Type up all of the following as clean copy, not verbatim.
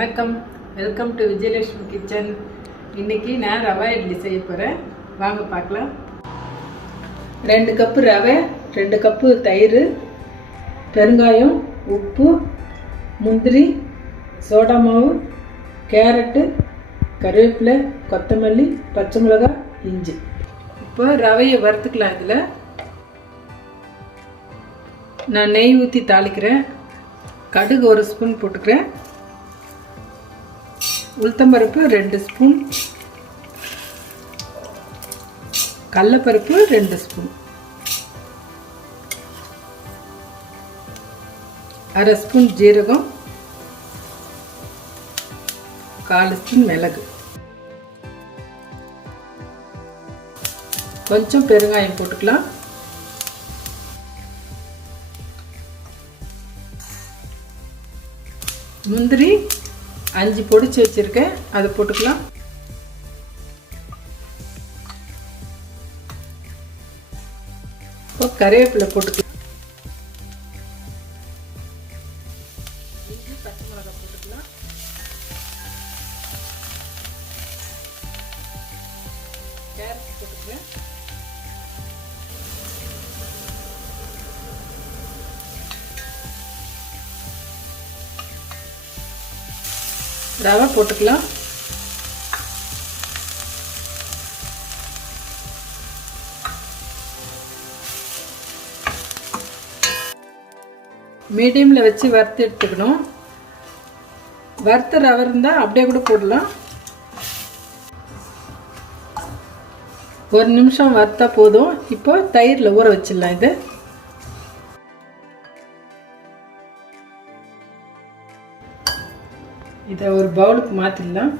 வணக்கம், welcome to Vijayalakshmi kitchen. இன்றைக்கி நான் ரவா இட்லி செய்ய போகிறேன். வாங்க பார்க்கலாம். 2 கப்பு ரவை, 2 கப்பு தயிர், பெருங்காயம், உப்பு, முந்திரி, சோடா மாவு, கேரட்டு, கருவேப்பிலை, கொத்தமல்லி, பச்சை மிளகாய், இஞ்சி. இப்போ ரவையை வறுத்துக்கலாம். இதில் நான் நெய் ஊற்றி தாளிக்கிறேன். கடுகு 1 ஸ்பூன் போட்டுக்கிறேன். உளுத்தம்பருப்பு 2 ஸ்பூன், கடலைப்பருப்பு 2 ஸ்பூன், அரை ஸ்பூன் ஜீரகம், 1/4 ஸ்பூன் மிளகு, கொஞ்சம் பெருங்காயம் போட்டுக்கலாம். முந்திரி 5 பொடிச்சு வச்சிருக்கேன், அதை போட்டுக்கலாம். இப்போ கருவேப்பிலை போட்டுக்கலாம். இஞ்சி, பச்சை மிளகாய் போட்டுக்கலாம். கேரட் போட்டுக்கிறேன். ரவை போட்டுக்கலாம். மீடியமில் வச்சு வறுத்து எடுத்துக்கணும். வறுத்த ரவை இருந்தால் அப்படியே கூட போடலாம். 1 நிமிஷம் வறுத்தா போதும். இப்போ தயிரில் ஊற வச்சிடலாம். இதை ஒரு பவுலுக்கு மாற்றிடலாம்.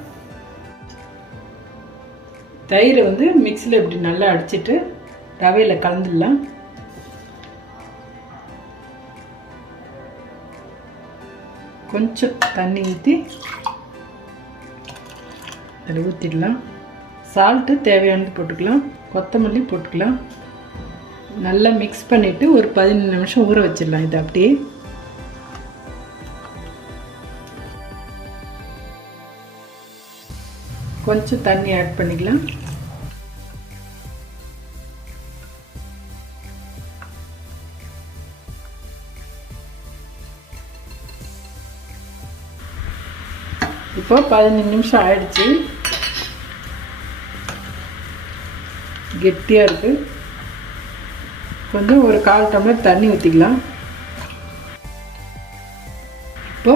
தயிரை மிக்சியில் இப்படி நல்லா அடிச்சிட்டு ரவையில் கலந்துடலாம். கொஞ்சம் தண்ணி ஊற்றி அதில் ஊற்றிடலாம். சால்ட்டு தேவையானது போட்டுக்கலாம். கொத்தமல்லி போட்டுக்கலாம். நல்லா மிக்ஸ் பண்ணிவிட்டு ஒரு 15 நிமிஷம் ஊற வச்சிடலாம். இது அப்படியே கொஞ்சம் தண்ணி ஆட் பண்ணிக்கலாம். இப்போ 15 நிமிஷம் ஆயிடுச்சு. கெட்டியாக இருக்கு. கொஞ்சம் ஒரு 1/4 டம்ளர் தண்ணி ஊற்றிக்கலாம். இப்போ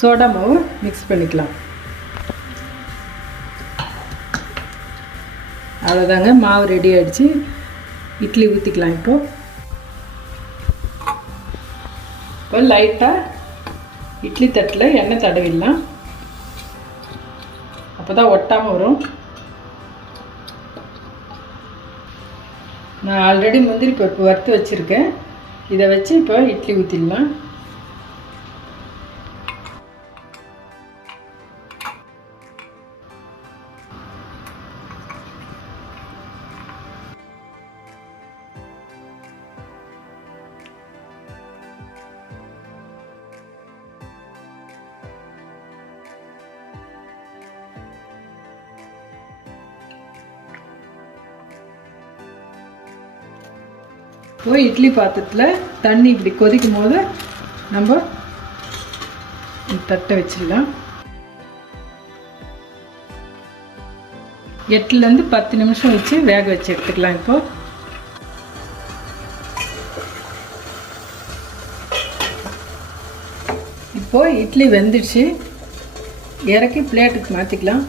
சோடா மாவு மிக்ஸ் பண்ணிக்கலாம். அவ்வளோதாங்க, மாவு ரெடி ஆகிடுச்சு. இட்லி ஊற்றிக்கலாம். இப்போ லைட்டாக இட்லி தட்டில் எண்ணெய் தடவிடலாம். அப்போ தான் ஒட்டாமல் வரும். நான் ஆல்ரெடி முந்திரி பருப்பு வறுத்து வச்சுருக்கேன். இதை வச்சு இப்போ இட்லி ஊற்றிடலாம். இப்போ இட்லி பாத்திரத்தில் தண்ணி இப்படி கொதிக்கும் போது நம்ம தட்டை வச்சிடலாம். 8லேருந்து 10 நிமிஷம் வச்சு வேக வச்சு எடுத்துக்கலாம். இப்போ இட்லி வெந்துடுச்சு. இறக்கி பிளேட்டுக்கு மாற்றிக்கலாம்.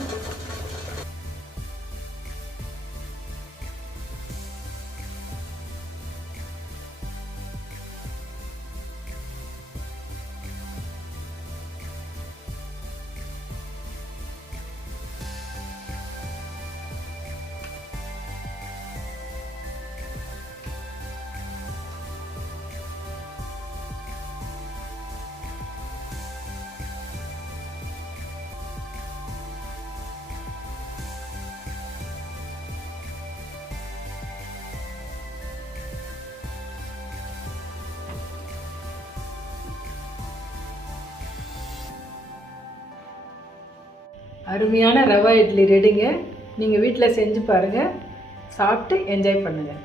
அருமையான ரவா இட்லி ரெடிங்க. நீங்கள் வீட்டில் செஞ்சு பாருங்கள், சாப்பிட்டு என்ஜாய் பண்ணுங்கள்.